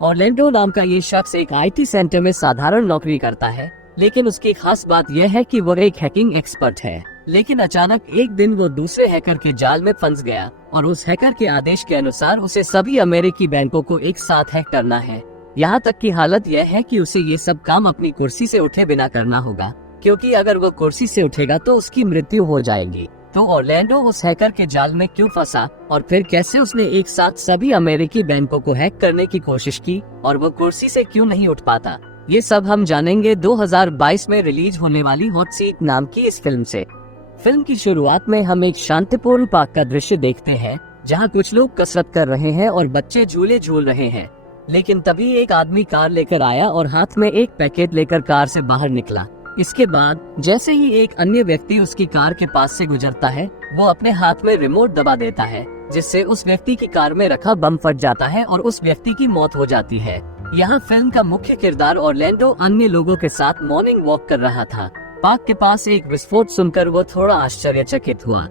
Orlando नाम का ये शख्स एक आईटी सेंटर में साधारण नौकरी करता है, लेकिन उसकी खास बात यह है कि वो एक हैकिंग एक्सपर्ट है। लेकिन अचानक एक दिन वो दूसरे हैकर के जाल में फंस गया और उस हैकर के आदेश के अनुसार उसे सभी अमेरिकी बैंकों को एक साथ हैक करना है। यहाँ तक की हालत यह है कि उसे ये सब काम अपनी कुर्सी से उठे बिना करना होगा, क्योंकि अगर वो कुर्सी से उठेगा तो उसकी मृत्यु हो जाएगी। तो ऑरलैंडो उस हैकर के जाल में क्यों फंसा और फिर कैसे उसने एक साथ सभी अमेरिकी बैंकों को हैक करने की कोशिश की और वो कुर्सी से क्यों नहीं उठ पाता, ये सब हम जानेंगे 2022 में रिलीज होने वाली हॉट सीट नाम की इस फिल्म से। फिल्म की शुरुआत में हम एक शांतिपूर्ण पार्क का दृश्य देखते हैं, जहां कुछ लोग कसरत कर रहे हैं और बच्चे झूले झूल रहे हैं। लेकिन तभी एक आदमी कार लेकर आया और हाथ में एक पैकेट लेकर कार से बाहर निकला। इसके बाद जैसे ही एक अन्य व्यक्ति उसकी कार के पास से गुजरता है, वो अपने हाथ में रिमोट दबा देता है, जिससे उस व्यक्ति की कार में रखा बम फट जाता है और उस व्यक्ति की मौत हो जाती है। यहाँ फिल्म का मुख्य किरदार ऑरलैंडो अन्य लोगों के साथ मॉर्निंग वॉक कर रहा था। पार्क के पास एक विस्फोट सुनकर वो थोड़ा आश्चर्यचकित हुआ।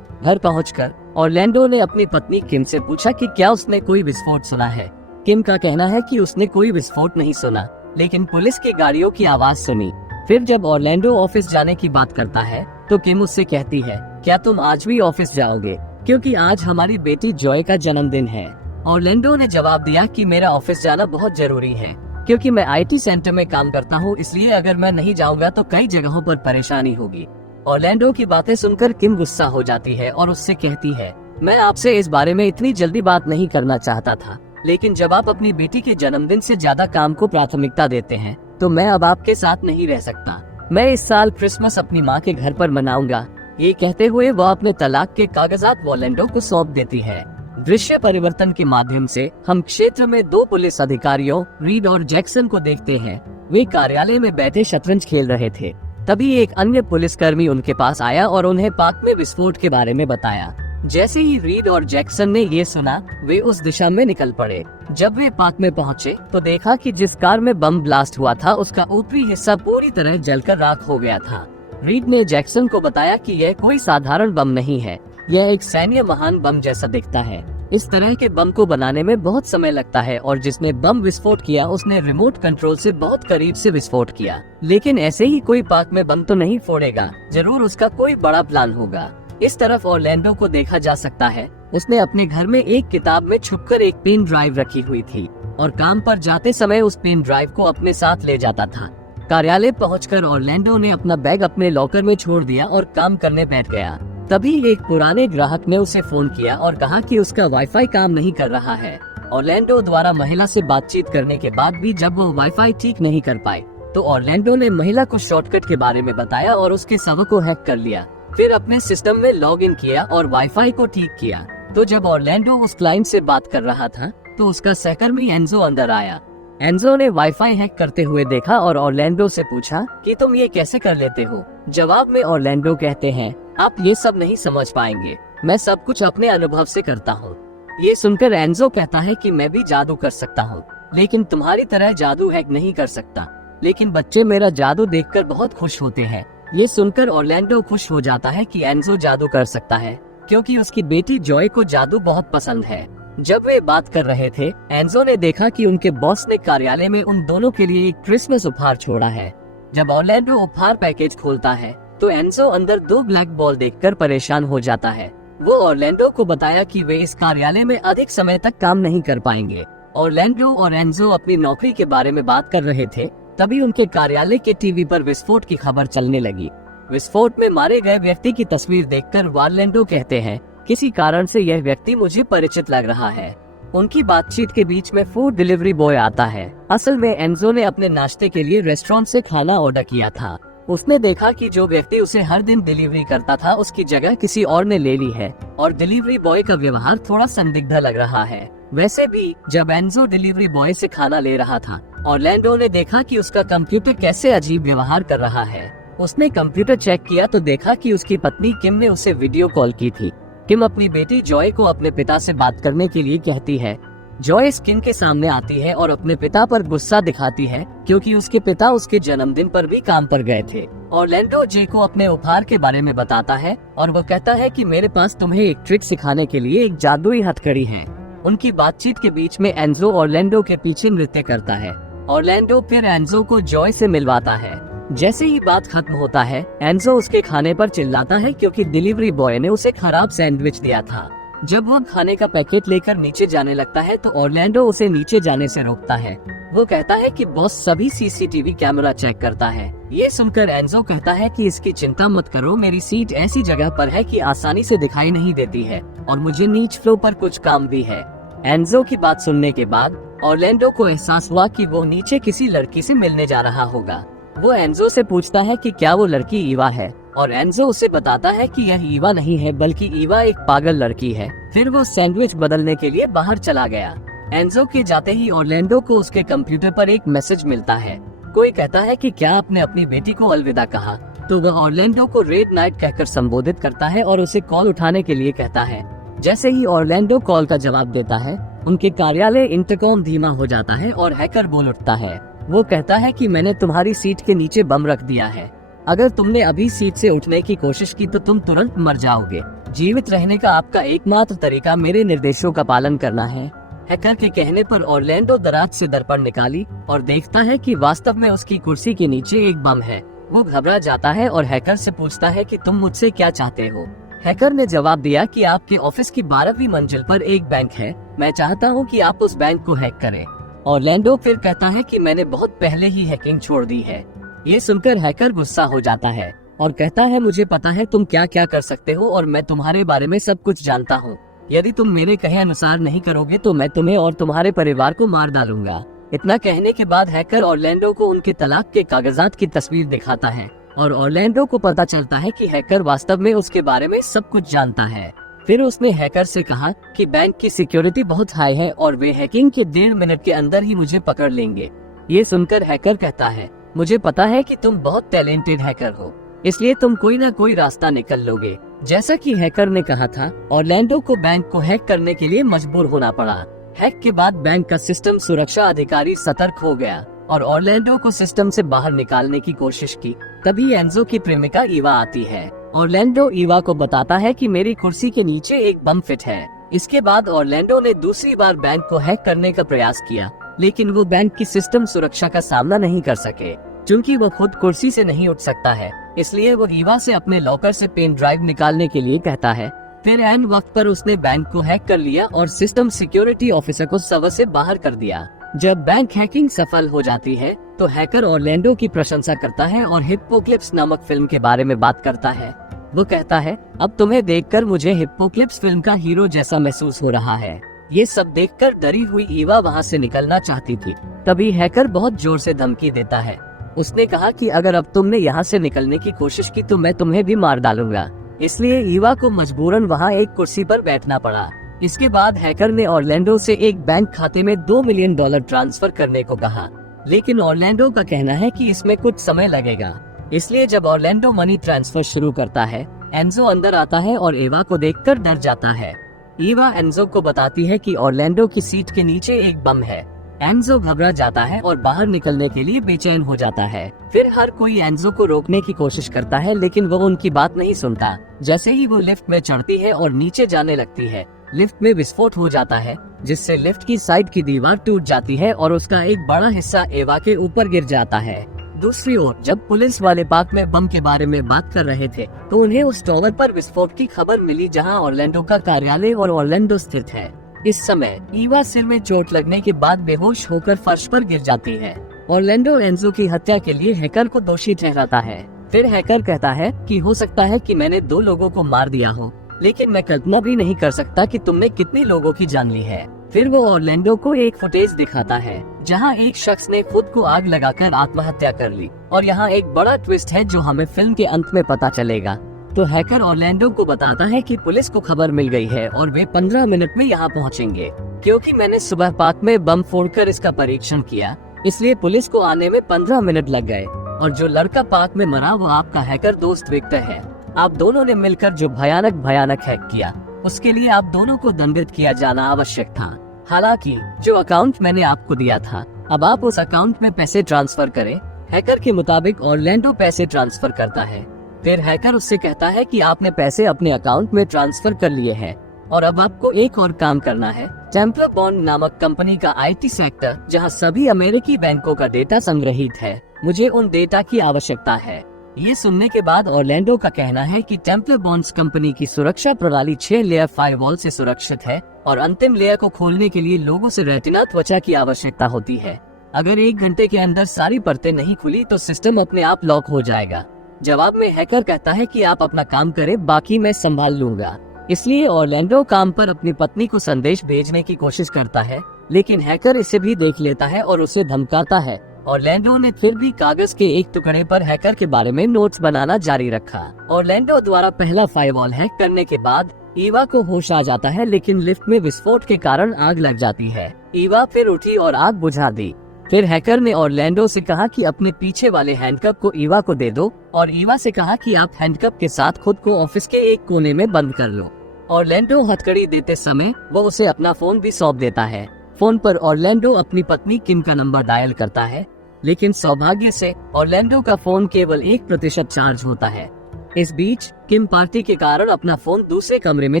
घर पहुंचकर ऑरलैंडो ने अपनी पत्नी किम से पूछा कि क्या उसने कोई विस्फोट सुना है। किम का कहना है कि उसने कोई विस्फोट नहीं सुना, लेकिन पुलिस की गाड़ियों की आवाज सुनी। फिर जब ऑरलैंडो ऑफिस जाने की बात करता है तो किम उससे कहती है, क्या तुम आज भी ऑफिस जाओगे, क्योंकि आज हमारी बेटी जॉय का जन्मदिन है। ऑरलैंडो ने जवाब दिया कि मेरा ऑफिस जाना बहुत जरूरी है, क्योंकि मैं आईटी सेंटर में काम करता हूँ, इसलिए अगर मैं नहीं जाऊंगा तो कई जगहों पर परेशानी होगी। ऑरलैंडो की बातें सुनकर किम गुस्सा हो जाती है और उससे कहती है, मैं आपसे इस बारे में इतनी जल्दी बात नहीं करना चाहता था, लेकिन जब आप अपनी बेटी के जन्मदिन से ज्यादा काम को प्राथमिकता देते हैं तो मैं अब आपके साथ नहीं रह सकता। मैं इस साल क्रिसमस अपनी माँ के घर पर मनाऊंगा। ये कहते हुए वह अपने तलाक के कागजात ऑरलैंडो को सौंप देती है। दृश्य परिवर्तन के माध्यम से हम क्षेत्र में दो पुलिस अधिकारियों रीड और जैक्सन को देखते हैं। वे कार्यालय में बैठे शतरंज खेल रहे थे। तभी एक अन्य पुलिसकर्मी उनके पास आया और उन्हें पार्क में विस्फोट के बारे में बताया। जैसे ही रीड और जैक्सन ने ये सुना, वे उस दिशा में निकल पड़े। जब वे पार्क में पहुंचे तो देखा कि जिस कार में बम ब्लास्ट हुआ था उसका ऊपरी हिस्सा पूरी तरह जलकर राख हो गया था। रीड ने जैक्सन को बताया कि यह कोई साधारण बम नहीं है, यह एक सैन्य महान बम जैसा दिखता है। इस तरह के बम को बनाने में बहुत समय लगता है और जिसने बम विस्फोट किया उसने रिमोट कंट्रोल से बहुत करीब से विस्फोट किया। लेकिन ऐसे ही कोई पार्क में बम तो नहीं फोड़ेगा, जरूर उसका कोई बड़ा प्लान होगा। इस तरफ ऑरलैंडो को देखा जा सकता है, उसने अपने घर में एक किताब में छुपकर एक पेन ड्राइव रखी हुई थी और काम पर जाते समय उस पेन ड्राइव को अपने साथ ले जाता था। कार्यालय पहुंचकर ऑरलैंडो ने अपना बैग अपने लॉकर में छोड़ दिया और काम करने बैठ गया। तभी एक पुराने ग्राहक ने उसे फोन किया और कहा कि उसका वाईफाई काम नहीं कर रहा है। ऑरलैंडो द्वारा महिला से बातचीत करने के बाद भी जब वो वाईफाई ठीक नहीं कर पाए तो ऑरलैंडो ने महिला को शॉर्टकट के बारे में बताया और उसके सर्वर को हैक कर लिया। फिर अपने सिस्टम में लॉग इन किया और वाईफाई को ठीक किया। तो जब ऑरलैंडो उस क्लाइंट से बात कर रहा था तो उसका सहकर्मी एंजो अंदर आया। एंजो ने वाईफाई हैक करते हुए देखा और ऑरलैंडो से पूछा कि तुम ये कैसे कर लेते हो। जवाब में ऑरलैंडो कहते हैं, आप ये सब नहीं समझ पाएंगे, मैं सब कुछ अपने अनुभव से करता हूँ। ये सुनकर एंजो कहता है कि मैं भी जादू कर सकता हूँ, लेकिन तुम्हारी तरह जादू हैक नहीं कर सकता। लेकिन बच्चे मेरा जादू देखकर बहुत खुश होते हैं। ये सुनकर ऑरलैंडो खुश हो जाता है कि एंजो जादू कर सकता है, क्योंकि उसकी बेटी जॉय को जादू बहुत पसंद है। जब वे बात कर रहे थे, एंजो ने देखा कि उनके बॉस ने कार्यालय में उन दोनों के लिए एक क्रिसमस उपहार छोड़ा है। जब ऑरलैंडो उपहार पैकेज खोलता है तो एंजो अंदर 2 ब्लैक बॉल देखकर परेशान हो जाता है। वो ऑरलैंडो को बताया कि वे इस कार्यालय में अधिक समय तक काम नहीं कर पाएंगे। ऑरलैंडो और एंजो अपनी नौकरी के बारे में बात कर रहे थे, तभी उनके कार्यालय के टीवी पर विस्फोट की खबर चलने लगी। विस्फोट में मारे गए व्यक्ति की तस्वीर देखकर ऑरलैंडो कहते हैं, किसी कारण से यह व्यक्ति मुझे परिचित लग रहा है। उनकी बातचीत के बीच में फूड डिलीवरी बॉय आता है। असल में एंजो ने अपने नाश्ते के लिए रेस्टोरेंट से खाना ऑर्डर किया था। उसने देखा कि जो व्यक्ति उसे हर दिन डिलीवरी करता था उसकी जगह किसी और ने ले ली है और डिलीवरी बॉय का व्यवहार थोड़ा संदिग्ध लग रहा है। वैसे भी जब एंजो डिलीवरी बॉय से खाना ले रहा था, ऑरलैंडो ने देखा कि उसका कंप्यूटर कैसे अजीब व्यवहार कर रहा है। उसने कंप्यूटर चेक किया तो देखा कि उसकी पत्नी किम ने उसे वीडियो कॉल की थी। किम अपनी बेटी जॉय को अपने पिता से बात करने के लिए कहती है। जॉय किम के सामने आती है और अपने पिता पर गुस्सा दिखाती है, क्योंकि उसके पिता उसके जन्मदिन पर भी काम पर गए थे। ऑरलैंडो जे को अपने उपहार के बारे में बताता है और वो कहता है कि मेरे पास तुम्हें एक ट्रिक सिखाने के लिए एक जादुई हथकड़ी है। उनकी बातचीत के बीच में एंजो ऑरलैंडो के पीछे नृत्य करता है। ऑरलैंडो फिर एंजो को जॉय से मिलवाता है। जैसे ही बात खत्म होता है, एंजो उसके खाने पर चिल्लाता है क्योंकि डिलीवरी बॉय ने उसे खराब सैंडविच दिया था। जब वह खाने का पैकेट लेकर नीचे जाने लगता है तो ऑरलैंडो उसे नीचे जाने से रोकता है। वो कहता है कि बॉस सभी सीसीटीवी कैमरा चेक करता है। ये सुनकर एंजो कहता है कि इसकी चिंता मत करो, मेरी सीट ऐसी जगह पर है कि आसानी से दिखाई नहीं देती है और मुझे नीच फ्लोर पर कुछ काम भी है। एंजो की बात सुनने के बाद ऑरलैंडो को एहसास हुआ कि वो नीचे किसी लड़की से मिलने जा रहा होगा। वो एंजो से पूछता है कि क्या वो लड़की ईवा है और एंजो उसे बताता है कि यह ईवा नहीं है बल्कि ईवा एक पागल लड़की है। फिर वो सैंडविच बदलने के लिए बाहर चला गया। एंजो के जाते ही ऑरलैंडो को उसके कंप्यूटर पर एक मैसेज मिलता है। कोई कहता है कि क्या आपने अपनी बेटी को अलविदा कहा, तो वह ऑरलैंडो को रेड नाइट कहकर संबोधित करता है और उसे कॉल उठाने के लिए कहता है। जैसे ही ऑरलैंडो कॉल का जवाब देता है, उनके कार्यालय इंटरकॉम धीमा हो जाता है और हैकर बोल उठता है। वो कहता है कि मैंने तुम्हारी सीट के नीचे बम रख दिया है। अगर तुमने अभी सीट से उठने की कोशिश की तो तुम तुरंत मर जाओगे। जीवित रहने का आपका एकमात्र तरीका मेरे निर्देशों का पालन करना है। हैकर के कहने पर ऑरलैंडो दराज से दर्पण निकाली और देखता है कि वास्तव में उसकी कुर्सी के नीचे एक बम है। वो घबरा जाता है और हैकर से पूछता है कि तुम मुझसे क्या चाहते हो। हैकर ने जवाब दिया कि आपके ऑफिस की 12वीं मंजिल पर एक बैंक है, मैं चाहता हूँ कि आप उस बैंक को हैक करें। ऑरलैंडो फिर कहता है कि मैंने बहुत पहले ही हैकिंग छोड़ दी है। ये सुनकर हैकर गुस्सा हो जाता है और कहता है मुझे पता है तुम क्या क्या कर सकते हो और मैं तुम्हारे बारे में सब कुछ जानता हूँ। यदि तुम मेरे कहे अनुसार नहीं करोगे तो मैं तुम्हें और तुम्हारे परिवार को मार डालूंगा। इतना कहने के बाद हैकर ऑरलैंडो को उनके तलाक के कागजात की तस्वीर दिखाता है और ऑरलैंडो को पता चलता है कि हैकर वास्तव में उसके बारे में सब कुछ जानता है। फिर उसने हैकर से कहा कि बैंक की सिक्योरिटी बहुत हाई है और वे हैकिंग के 1.5 मिनट के अंदर ही मुझे पकड़ लेंगे। ये सुनकर हैकर कहता है मुझे पता है कि तुम बहुत टैलेंटेड हैकर हो, इसलिए तुम कोई ना कोई रास्ता निकल लोगे। जैसा कि हैकर ने कहा था, ऑरलैंडो को बैंक को हैक करने के लिए मजबूर होना पड़ा। हैक के बाद बैंक का सिस्टम सुरक्षा अधिकारी सतर्क हो गया और ऑरलैंडो को सिस्टम से बाहर निकालने की कोशिश की। तभी एंजो की प्रेमिका ईवा आती है। ऑरलैंडो ईवा को बताता है कि मेरी कुर्सी के नीचे एक बम फिट है। इसके बाद ऑरलैंडो ने दूसरी बार बैंक को हैक करने का प्रयास किया, लेकिन वो बैंक की सिस्टम सुरक्षा का सामना नहीं कर सके। क्योंकि वो खुद कुर्सी से नहीं उठ सकता है, इसलिए वो ईवा से अपने लॉकर से पेन ड्राइव निकालने के लिए कहता है। फिर ऐन वक्त पर उसने बैंक को हैक कर लिया और सिस्टम सिक्योरिटी ऑफिसर को सर्वर से बाहर कर दिया। जब बैंक हैकिंग सफल हो जाती है तो हैकर ऑरलैंडो की प्रशंसा करता है और हिप्पोक्लिप्स नामक फिल्म के बारे में बात करता है। वो कहता है अब तुम्हें देखकर मुझे हिप्पोक्लिप्स फिल्म का हीरो जैसा महसूस हो रहा है। ये सब देखकर डरी हुई ईवा वहाँ से निकलना चाहती थी। तभी हैकर बहुत जोर से धमकी देता है। उसने कहा कि अगर अब तुमने यहाँ से निकलने की कोशिश की तो मैं तुम्हें भी मार डालूंगा। इसलिए ईवा को मजबूरन वहाँ एक कुर्सी पर बैठना पड़ा। इसके बाद हैकर ने ऑरलैंडो से एक बैंक खाते में $2 मिलियन ट्रांसफर करने को कहा, लेकिन ऑरलैंडो का कहना है कि इसमें कुछ समय लगेगा। इसलिए जब ऑरलैंडो मनी ट्रांसफर शुरू करता है, एंजो अंदर आता है और ईवा को देखकर डर जाता है। ईवा एंजो को बताती है कि ऑरलैंडो की सीट के नीचे एक बम है। एंजो घबरा जाता है और बाहर निकलने के लिए बेचैन हो जाता है। फिर हर कोई एंजो को रोकने की कोशिश करता है, लेकिन वो उनकी बात नहीं सुनता। जैसे ही वो लिफ्ट में चढ़ती है और नीचे जाने लगती है, लिफ्ट में विस्फोट हो जाता है, जिससे लिफ्ट की साइड की दीवार टूट जाती है और उसका एक बड़ा हिस्सा ईवा के ऊपर गिर जाता है। दूसरी ओर जब पुलिस वाले पार्क में बम के बारे में बात कर रहे थे तो उन्हें उस टावर पर विस्फोट की खबर मिली जहां ऑरलैंडो का कार्यालय और ऑरलैंडो स्थित है। इस समय ईवा सिर में चोट लगने के बाद बेहोश होकर फर्श पर गिर जाती है। ऑरलैंडो एंजो की हत्या के लिए हैकर को दोषी ठहराता है। फिर हैकर कहता है कि हो सकता है कि मैंने 2 लोगों को मार दिया हो, लेकिन मैं कल्पना भी नहीं कर सकता कि तुमने कितने लोगों की जान ली है। फिर वो ऑरलैंडो को एक फुटेज दिखाता है जहां एक शख्स ने खुद को आग लगाकर आत्महत्या कर ली, और यहाँ एक बड़ा ट्विस्ट है जो हमें फिल्म के अंत में पता चलेगा। तो हैकर ऑरलैंडो को बताता है कि पुलिस को खबर मिल गई है और वे 15 मिनट में यहाँ पहुँचेंगे। क्योंकि मैंने सुबह पार्क में बम फोड़कर इसका परीक्षण किया, इसलिए पुलिस को आने में 15 मिनट लग गए। और जो लड़का पार्क में मरा वो आपका हैकर दोस्त विक्टर है। आप दोनों ने मिलकर जो भयानक हैक किया, उसके लिए आप दोनों को दंडित किया जाना आवश्यक था। हालांकि जो अकाउंट मैंने आपको दिया था, अब आप उस अकाउंट में पैसे ट्रांसफर करें। हैकर के मुताबिक ऑरलैंडो पैसे ट्रांसफर करता है। फिर हैकर उससे कहता है कि आपने पैसे अपने अकाउंट में ट्रांसफर कर लिए हैं। और अब आपको एक और काम करना है। टेम्पलर बॉन्ड नामक कंपनी का आईटी सेक्टर, जहां सभी अमेरिकी बैंकों का डेटा संग्रहित है, मुझे उन डेटा की आवश्यकता है। ये सुनने के बाद ऑरलैंडो का कहना है कि टेम्पलर बॉन्ड्स कंपनी की सुरक्षा प्रणाली 6 लेयर फायरवॉल से सुरक्षित है और अंतिम लेयर को खोलने के लिए लोगों से रेटिना त्वचा की आवश्यकता होती है। अगर 1 घंटे के अंदर सारी परतें नहीं खुली तो सिस्टम अपने आप लॉक हो जाएगा। जवाब में हैकर कहता है कि आप अपना काम करें, बाकी मैं संभाल लूंगा। इसलिए ऑरलैंडो काम पर अपनी पत्नी को संदेश भेजने की कोशिश करता है, लेकिन हैकर इसे भी देख लेता है और उसे धमकाता है। ऑरलैंडो ने फिर भी कागज के एक टुकड़े पर हैकर के बारे में नोट्स बनाना जारी रखा। ऑरलैंडो द्वारा पहला फायरवॉल हैक करने के बाद ईवा को होश आ जाता है, लेकिन लिफ्ट में विस्फोट के कारण आग लग जाती है। ईवा फिर उठी और आग बुझा दी। फिर हैकर ने ऑरलैंडो से कहा कि अपने पीछे वाले हैंडकप को ईवा को दे दो और ईवा से कहा कि आप हैंडकप के साथ खुद को ऑफिस के एक कोने में बंद कर लो। ऑरलैंडो हथकड़ी देते समय वो उसे अपना फोन भी सौंप देता है। फोन पर ऑरलैंडो अपनी पत्नी किम का नंबर डायल करता है, लेकिन सौभाग्य से ऑरलैंडो का फोन केवल 1% चार्ज होता है। इस बीच किम पार्टी के कारण अपना फोन दूसरे कमरे में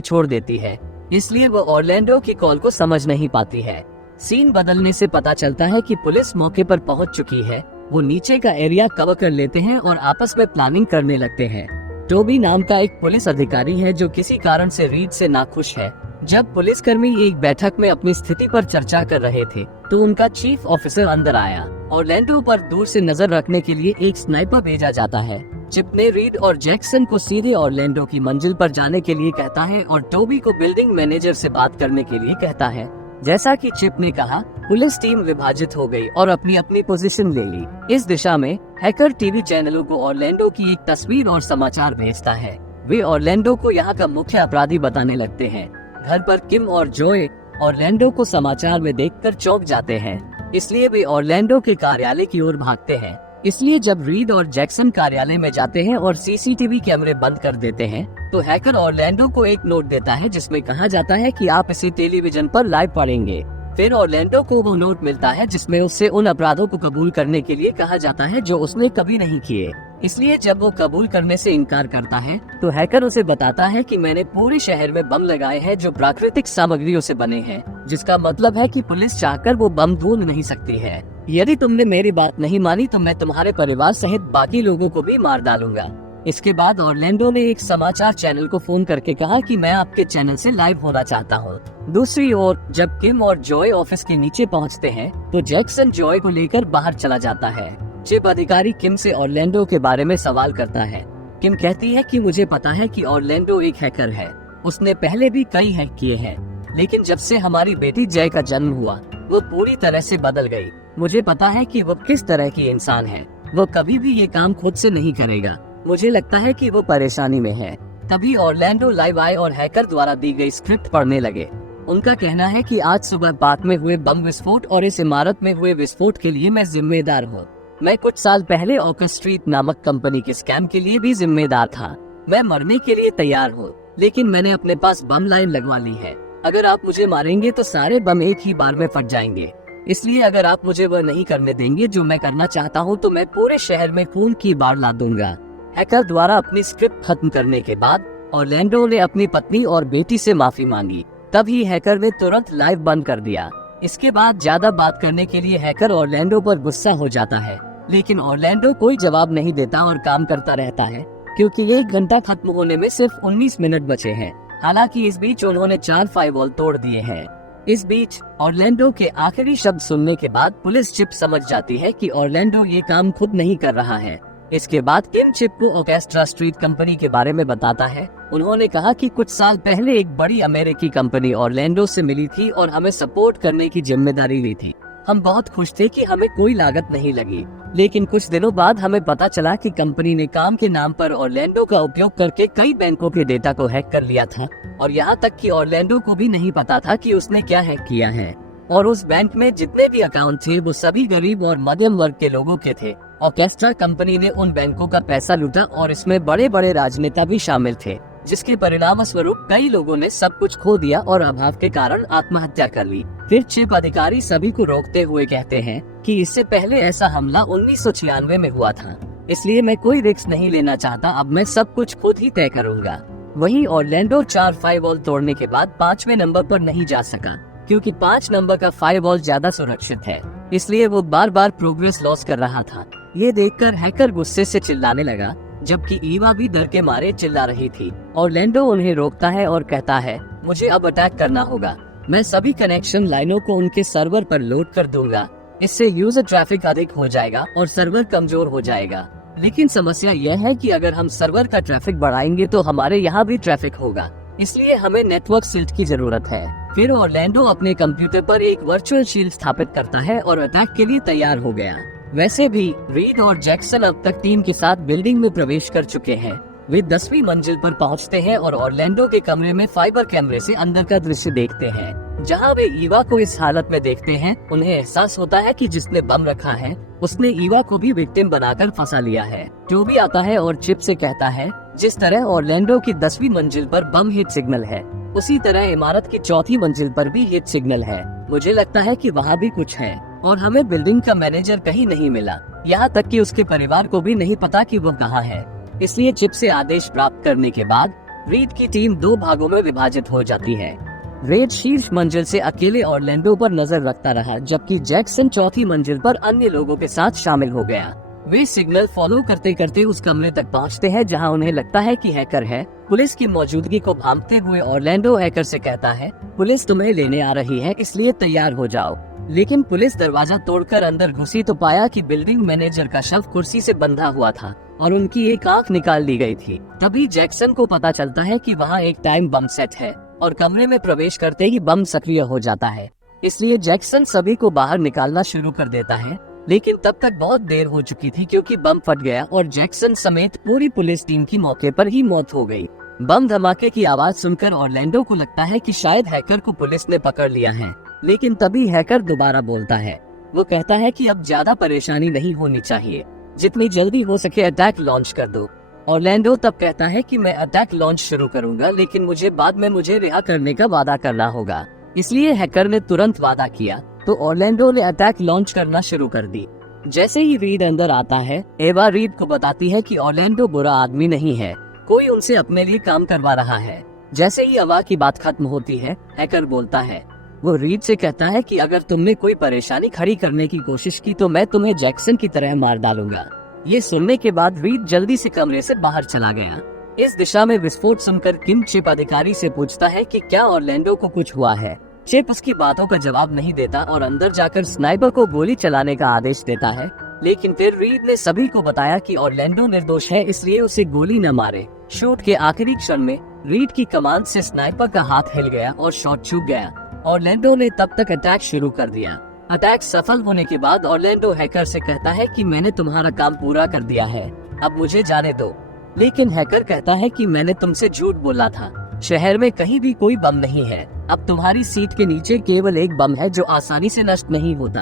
छोड़ देती है, इसलिए वो ऑरलैंडो की कॉल को समझ नहीं पाती है। सीन बदलने से पता चलता है कि पुलिस मौके पर पहुंच चुकी है। वो नीचे का एरिया कवर कर लेते हैं और आपस में प्लानिंग करने लगते हैं। टोबी नाम का एक पुलिस अधिकारी है जो किसी कारण से रीड से नाखुश है। जब पुलिसकर्मी एक बैठक में अपनी स्थिति पर चर्चा कर रहे थे तो उनका चीफ ऑफिसर अंदर आया। ऑरलैंडो पर दूर से नजर रखने के लिए एक स्नाइपर भेजा जाता है। चिप ने रीड और जैक्सन को सीधे ऑरलैंडो की मंजिल पर जाने के लिए कहता है और टोबी को बिल्डिंग मैनेजर से बात करने के लिए कहता है। जैसा कि चिप ने कहा, पुलिस टीम विभाजित हो गई और अपनी अपनी पोजीशन ले ली। इस दिशा में हैकर टीवी चैनलों को ऑरलैंडो की एक तस्वीर और समाचार भेजता है। वे ऑरलैंडो को यहाँ का मुख्य अपराधी बताने लगते हैं। घर पर किम और जोए ऑरलैंडो को समाचार में देखकर चौंक जाते हैं, इसलिए वे ऑरलैंडो के कार्यालय की ओर भागते हैं। इसलिए जब रीड और जैक्सन कार्यालय में जाते हैं और सीसीटीवी कैमरे बंद कर देते हैं, तो हैकर ऑरलैंडो को एक नोट देता है जिसमें कहा जाता है कि आप इसे टेलीविजन पर लाइव पढ़ेंगे। फिर ऑरलैंडो को वो नोट मिलता है जिसमें उससे उन अपराधों को कबूल करने के लिए कहा जाता है जो उसने कभी नहीं किए। इसलिए जब वो कबूल करने से इनकार करता है तो हैकर उसे बताता है कि मैंने पूरे शहर में बम लगाए हैं जो प्राकृतिक सामग्रियों से बने हैं, जिसका मतलब है कि पुलिस चाहकर वो बम ढूंढ नहीं सकती है। यदि तुमने मेरी बात नहीं मानी तो मैं तुम्हारे परिवार सहित बाकी लोगों को भी मार डालूंगा। इसके बाद ऑरलैंडो ने एक समाचार चैनल को फोन करके कहा कि मैं आपके चैनल से लाइव होना चाहता हूँ। दूसरी ओर जब किम और जॉय ऑफिस के नीचे पहुँचते हैं तो जैक्सन जॉय को लेकर बाहर चला जाता है। चिप अधिकारी किम से ऑरलैंडो के बारे में सवाल करता है। किम कहती है कि मुझे पता है कि ऑरलैंडो एक हैकर है, उसने पहले भी कई हैक किए हैं, लेकिन जब से हमारी बेटी जय का जन्म हुआ वो पूरी तरह से बदल गई। मुझे पता है कि वो किस तरह की इंसान है। वो कभी भी ये काम खुद से नहीं करेगा। मुझे लगता है कि वो परेशानी में है। तभी ऑरलैंडो लाइव आए और हैकर द्वारा दी गई स्क्रिप्ट पढ़ने लगे। उनका कहना है कि आज सुबह पार्क में हुए बम विस्फोट और इस इमारत में हुए विस्फोट के लिए मैं जिम्मेदार हूँ। मैं कुछ साल पहले ऑकर स्ट्रीट नामक कंपनी के स्कैम के लिए भी जिम्मेदार था। मैं मरने के लिए तैयार हूँ, लेकिन मैंने अपने पास बम लाइन लगवा ली है। अगर आप मुझे मारेंगे तो सारे बम एक ही बार में फट जाएंगे। इसलिए अगर आप मुझे वह नहीं करने देंगे जो मैं करना चाहता हूँ तो मैं पूरे शहर में खून की बाढ़ ला दूंगा। हैकर द्वारा अपनी स्क्रिप्ट खत्म करने के बाद ऑरलैंडो ने अपनी पत्नी और बेटी से माफी मांगी। तभी हैकर ने तुरंत लाइव बंद कर दिया। इसके बाद ज्यादा बात करने के लिए हैकर ऑरलैंडो पर गुस्सा हो जाता है, लेकिन ऑरलैंडो कोई जवाब नहीं देता और काम करता रहता है क्योंकि 1 घंटा खत्म होने में सिर्फ 19 मिनट बचे हैं। हालांकि इस बीच उन्होंने 4 फायरवॉल तोड़ दिए हैं। इस बीच ऑरलैंडो के आखिरी शब्द सुनने के बाद पुलिस चिप समझ जाती है कि ऑरलैंडो ये काम खुद नहीं कर रहा है। इसके बाद किम चिप को ऑर्केस्ट्रा स्ट्रीट कंपनी के बारे में बताता है। उन्होंने कहा कि कुछ साल पहले एक बड़ी अमेरिकी कंपनी ऑरलैंडो से मिली थी और हमें सपोर्ट करने की जिम्मेदारी ली थी। हम बहुत खुश थे कि हमें कोई लागत नहीं लगी, लेकिन कुछ दिनों बाद हमें पता चला कि कंपनी ने काम के नाम पर ऑरलैंडो का उपयोग करके कई बैंकों के डेटा को हैक कर लिया था और यहाँ तक कि ऑरलैंडो को भी नहीं पता था कि उसने क्या हैक किया है। और उस बैंक में जितने भी अकाउंट थे वो सभी गरीब और मध्यम वर्ग के लोगों के थे। ऑर्केस्ट्रा कंपनी ने उन बैंकों का पैसा लूटा और इसमें बड़े बड़े राजनेता भी शामिल थे, जिसके परिणाम स्वरूप कई लोगों ने सब कुछ खो दिया और अभाव के कारण आत्महत्या कर ली। फिर चिप अधिकारी सभी को रोकते हुए कहते हैं कि इससे पहले ऐसा हमला 1996 में हुआ था, इसलिए मैं कोई रिस्क नहीं लेना चाहता। अब मैं सब कुछ खुद ही तय करूंगा। वहीं ऑरलैंडो 4 फायरवॉल तोड़ने के बाद 5वें नंबर पर नहीं जा सका, क्योंकि 5 नंबर का फायरवॉल ज्यादा सुरक्षित है, इसलिए वो बार बार प्रोग्रेस लॉस कर रहा था। ये देखकर हैकर गुस्से से चिल्लाने लगा, जबकि ईवा भी डर के मारे चिल्ला रही थी। ऑरलैंडो उन्हें रोकता है और कहता है, मुझे अब अटैक करना होगा। मैं सभी कनेक्शन लाइनों को उनके सर्वर पर लोड कर दूंगा। इससे यूजर ट्रैफिक अधिक हो जाएगा और सर्वर कमजोर हो जाएगा। लेकिन समस्या यह है कि अगर हम सर्वर का ट्रैफिक बढ़ाएंगे तो हमारे यहाँ भी ट्रैफिक होगा, इसलिए हमें नेटवर्क शील्ड की जरूरत है। फिर ऑरलैंडो अपने कंप्यूटर पर एक वर्चुअल शील्ड स्थापित करता है और अटैक के लिए तैयार हो गया। वैसे भी रीड और जैक्सन अब तक टीम के साथ बिल्डिंग में प्रवेश कर चुके हैं। वे 10वीं मंजिल पर पहुंचते हैं और ऑरलैंडो के कमरे में फाइबर कैमरे से अंदर का दृश्य देखते हैं। जहां वे ईवा को इस हालत में देखते हैं, उन्हें एहसास होता है कि जिसने बम रखा है उसने ईवा को भी विक्टिम बनाकर फंसा लिया है। टोबी आता है और चिप से कहता है, जिस तरह ऑरलैंडो की 10वीं मंजिल पर बम हिट सिग्नल है, उसी तरह इमारत की 4थी मंजिल पर भी हिट सिग्नल है। मुझे लगता है कि वहाँ भी कुछ है और हमें बिल्डिंग का मैनेजर कहीं नहीं मिला। यहाँ तक कि उसके परिवार को भी नहीं पता कि वो कहाँ है। इसलिए चिप से आदेश प्राप्त करने के बाद रीड की टीम 2 भागों में विभाजित हो जाती है। रेड शीर्ष मंजिल से अकेले ऑरलैंडो पर नजर रखता रहा, जबकि जैक्सन 4थी मंजिल पर अन्य लोगों के साथ शामिल हो गया। वे सिग्नल फॉलो करते करते उस कमरे तक पहुंचते हैं जहां उन्हें लगता है कि हैकर है। पुलिस की मौजूदगी को भांपते हुए ऑरलैंडो हैकर से कहता है, पुलिस तुम्हें लेने आ रही है, इसलिए तैयार हो जाओ। लेकिन पुलिस दरवाजा तोड़कर अंदर घुसी तो पाया कि बिल्डिंग मैनेजर का शव कुर्सी से बंधा हुआ था और उनकी एक आंख निकाल ली गई थी। तभी जैक्सन को पता चलता है कि वहाँ एक टाइम बम सेट है और कमरे में प्रवेश करते ही बम सक्रिय हो जाता है। इसलिए जैक्सन सभी को बाहर निकालना शुरू कर देता है, लेकिन तब तक बहुत देर हो चुकी थी क्योंकि बम फट गया और जैक्सन समेत पूरी पुलिस टीम की मौके पर ही मौत हो गई। बम धमाके की आवाज सुनकर ऑरलैंडो को लगता है कि शायद हैकर को पुलिस ने पकड़ लिया है, लेकिन तभी हैकर दोबारा बोलता है। वो कहता है कि अब ज्यादा परेशानी नहीं होनी चाहिए, जितनी जल्दी हो सके अटैक लॉन्च कर दो। ऑरलैंडो तब कहता है कि मैं अटैक लॉन्च शुरू करूंगा, लेकिन मुझे रिहा करने का वादा करना होगा। इसलिए हैकर ने तुरंत वादा किया, तो ऑरलैंडो ने अटैक लॉन्च करना शुरू कर दी। जैसे ही रीड अंदर आता है, एवा रीड को बताती है कि ऑरलैंडो बुरा आदमी नहीं है, कोई उनसे अपने लिए काम करवा रहा है। जैसे ही एवा की बात खत्म होती है, हैकर बोलता है। वो रीड से कहता है कि अगर तुमने कोई परेशानी खड़ी करने की कोशिश की तो मैं तुम्हें जैक्सन की तरह मार डालूंगा। ये सुनने के बाद रीड जल्दी से कमरे से बाहर चला गया। इस दिशा में विस्फोट सुनकर किम चिप अधिकारी से पूछता है कि क्या ऑरलैंडो को कुछ हुआ है। चिप उसकी बातों का जवाब नहीं देता और अंदर जाकर स्नाइपर को गोली चलाने का आदेश देता है, लेकिन फिर रीड ने सभी को बताया कि ऑरलैंडो निर्दोष है, इसलिए उसे गोली न मारे। शूट के आखिरी क्षण में रीड की कमांड से स्नाइपर का हाथ हिल गया और शॉट चूक गया। ऑरलैंडो ने तब तक अटैक शुरू कर दिया। अटैक सफल होने के बाद ऑरलैंडो हैकर से कहता है कि मैंने तुम्हारा काम पूरा कर दिया है, अब मुझे जाने दो। लेकिन हैकर कहता है कि मैंने तुमसे झूठ बोला था, शहर में कहीं भी कोई बम नहीं है, अब तुम्हारी सीट के नीचे केवल एक बम है जो आसानी से नष्ट नहीं होता।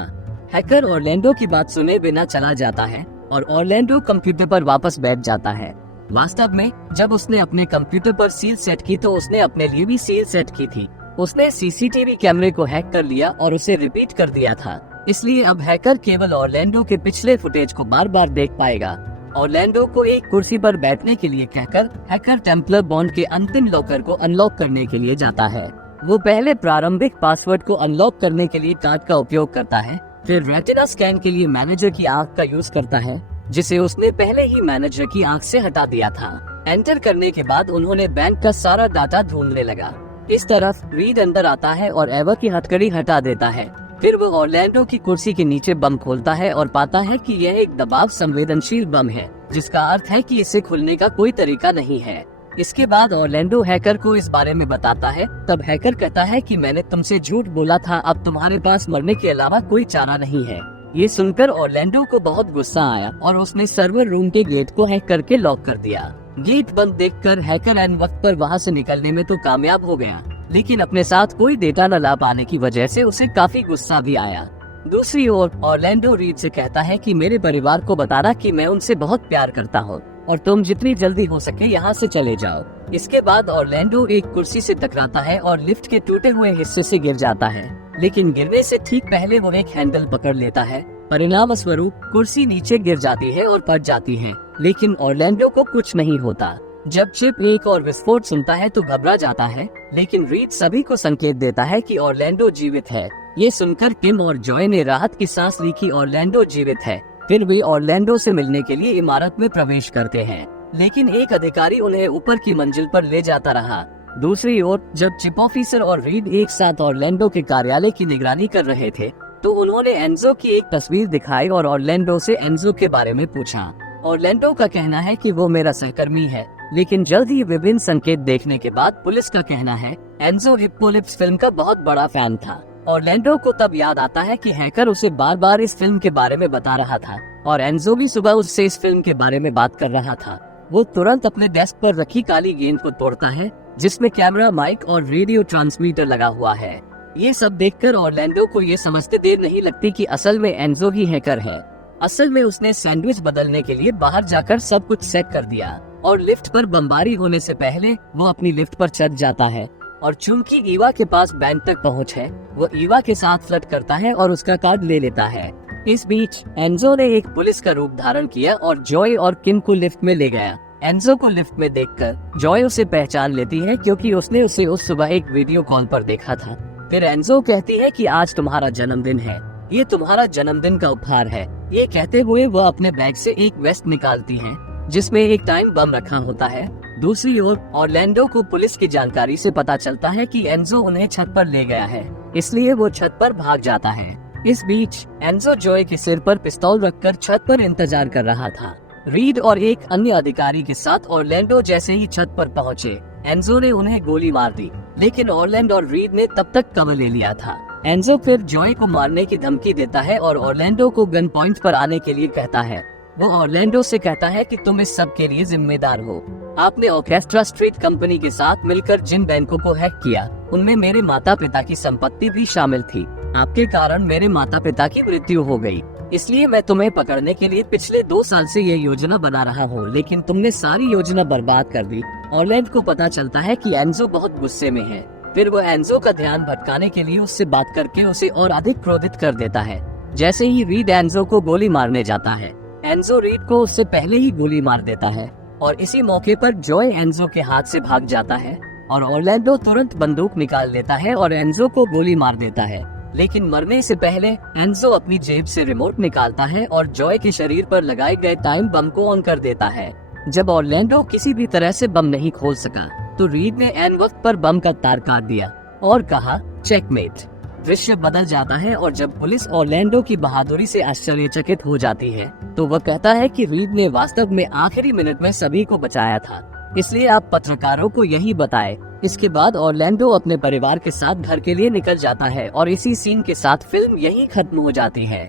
हैकर ऑरलैंडो की बात सुने बिना चला जाता है और ऑरलैंडो कंप्यूटर पर वापस बैठ जाता है। वास्तव में जब उसने अपने कंप्यूटर पर सील सेट की तो उसने अपने लिए भी सील सेट की थी। उसने सीसीटीवी कैमरे को हैक कर लिया और उसे रिपीट कर दिया था, इसलिए अब हैकर केवल ऑरलैंडो के पिछले फुटेज को बार बार देख पाएगा। ऑरलैंडो को एक कुर्सी पर बैठने के लिए कहकर हैकर टेम्पलर बॉन्ड के अंतिम लॉकर को अनलॉक करने के लिए जाता है। वो पहले प्रारंभिक पासवर्ड को अनलॉक करने के लिए कार्ड का उपयोग करता है, फिर रेटिना स्कैन के लिए मैनेजर की आंख का यूज करता है, जिसे उसने पहले ही मैनेजर की आंख से हटा दिया था। एंटर करने के बाद उन्होंने बैंक का सारा डाटा ढूंढने लगा। इस तरफ रीड अंदर आता है और एवा की हथकड़ी हटा देता है। फिर वो ऑरलैंडो की कुर्सी के नीचे बम खोलता है और पाता है कि यह एक दबाव संवेदनशील बम है, जिसका अर्थ है कि इसे खुलने का कोई तरीका नहीं है। इसके बाद ऑरलैंडो हैकर को इस बारे में बताता है। तब हैकर कहता है कि मैंने तुमसे झूठ बोला था, अब तुम्हारे पास मरने के अलावा कोई चारा नहीं है। ये सुनकर ऑरलैंडो को बहुत गुस्सा आया और उसने सर्वर रूम के गेट को हैक करके लॉक कर दिया। गेट बंद देखकर हैकर एन वक्त पर वहाँ से निकलने में तो कामयाब हो गया, लेकिन अपने साथ कोई डेटा न ला पाने की वजह से उसे काफी गुस्सा भी आया। दूसरी ओर ऑरलैंडो रीड से कहता है कि मेरे परिवार को बताना कि मैं उनसे बहुत प्यार करता हूँ और तुम जितनी जल्दी हो सके यहाँ से चले जाओ। इसके बाद ऑरलैंडो एक कुर्सी से टकराता है और लिफ्ट के टूटे हुए हिस्से से गिर जाता है, लेकिन गिरने से ठीक पहले वो एक हैंडल पकड़ लेता है। परिणाम स्वरूप कुर्सी नीचे गिर जाती है और फट जाती है, लेकिन ऑरलैंडो को कुछ नहीं होता। जब चिप एक और विस्फोट सुनता है तो घबरा जाता है, लेकिन रीड सभी को संकेत देता है कि ऑरलैंडो जीवित है। ये सुनकर किम और जॉय ने राहत की सांस ली कि ऑरलैंडो जीवित है। फिर वे ऑरलैंडो से मिलने के लिए इमारत में प्रवेश करते हैं, लेकिन एक अधिकारी उन्हें ऊपर की मंजिल पर ले जाता रहा। दूसरी ओर जब चिप ऑफिसर और रीड एक साथ ऑरलैंडो के कार्यालय की निगरानी कर रहे थे, तो उन्होंने एंजो की एक तस्वीर दिखाई और ऑरलैंडो से एंजो के बारे में पूछा। ऑरलैंडो का कहना है कि वो मेरा सहकर्मी है, लेकिन जल्द ही विभिन्न संकेत देखने के बाद पुलिस का कहना है एंजो हिप्पोलिप्स फिल्म का बहुत बड़ा फैन था। ऑरलैंडो को तब याद आता है कि हैकर उसे बार बार इस फिल्म के बारे में बता रहा था और एंजो भी सुबह उससे इस फिल्म के बारे में बात कर रहा था। वो तुरंत अपने डेस्क पर रखी काली गेंद को तोड़ता है, जिसमें कैमरा, माइक और रेडियो ट्रांसमीटर लगा हुआ है। ये सब देखकर ऑरलैंडो को ये समझते देर नहीं लगती कि असल में एंजो ही हैकर है। असल में उसने सैंडविच बदलने के लिए बाहर जाकर सब कुछ सेट कर दिया और लिफ्ट पर बमबारी होने से पहले वो अपनी लिफ्ट पर चढ़ जाता है। और चूंकि ईवा के पास बैंक तक पहुंच है, वो ईवा के साथ फ्लर्ट करता है और उसका कार्ड ले लेता है। इस बीच एंजो ने एक पुलिस का रूप धारण किया और जॉय और किम को लिफ्ट में ले गया। एंजो को लिफ्ट में देखकर जॉय उसे पहचान लेती है, क्योंकि उसने उसे उस सुबह एक वीडियो कॉल पर देखा था। फिर एंजो कहती है कि आज तुम्हारा जन्मदिन है, ये तुम्हारा जन्मदिन का उपहार है। ये कहते हुए वह अपने बैग से एक वेस्ट निकालती है, जिसमें एक टाइम बम रखा होता है। दूसरी ओर ऑरलैंडो को पुलिस की जानकारी से पता चलता है कि एंजो उन्हें छत पर ले गया है, इसलिए वो छत पर भाग जाता है। इस बीच एंजो जॉय के सिर पर पिस्तौल रखकर छत पर इंतजार कर रहा था। रीड और एक अन्य अधिकारी के साथ ऑरलैंडो जैसे ही छत पर पहुंचे, एंजो ने उन्हें गोली मार दी, लेकिन ऑरलैंडो और रीड ने तब तक कवर ले लिया था। एंजो फिर जॉय को मारने की धमकी देता है और ऑरलैंडो को गन पॉइंट पर आने के लिए कहता है। वो ऑरलैंडो से कहता है कि तुम इस सब के लिए जिम्मेदार हो। आपने ऑर्केस्ट्रा स्ट्रीट कंपनी के साथ मिलकर जिन बैंकों को हैक किया, उनमें मेरे माता पिता की संपत्ति भी शामिल थी। आपके कारण मेरे माता पिता की मृत्यु हो गई, इसलिए मैं तुम्हें पकड़ने के लिए पिछले 2 साल से ये योजना बना रहा हूँ, लेकिन तुमने सारी योजना बर्बाद कर दी। ऑरलैंडो को पता चलता है कि एंजो बहुत गुस्से में है। फिर वो एंजो का ध्यान भटकाने के लिए उससे बात करके उसे और अधिक क्रोधित कर देता है। जैसे ही रीड एंजो को गोली मारने जाता है, एंजो रीड को उससे पहले ही गोली मार देता है और इसी मौके पर जॉय एंजो के हाथ से भाग जाता है और ऑरलैंडो तुरंत बंदूक निकाल लेता है और एंजो को गोली मार देता है। लेकिन मरने से पहले एंजो अपनी जेब से रिमोट निकालता है और जॉय के शरीर पर लगाए गए टाइम बम को ऑन कर देता है। जब ऑरलैंडो किसी भी तरह से बम नहीं खोल सका, तो रीड ने एन वक्त पर बम का तार काट दिया और कहा चेकमेट। दृश्य बदल जाता है और जब पुलिस ऑरलैंडो की बहादुरी से आश्चर्यचकित हो जाती है, तो वह कहता है कि रीड ने वास्तव में आखिरी मिनट में सभी को बचाया था, इसलिए आप पत्रकारों को यही बताएं। इसके बाद ऑरलैंडो अपने परिवार के साथ घर के लिए निकल जाता है और इसी सीन के साथ फिल्म यहीं खत्म हो जाती है।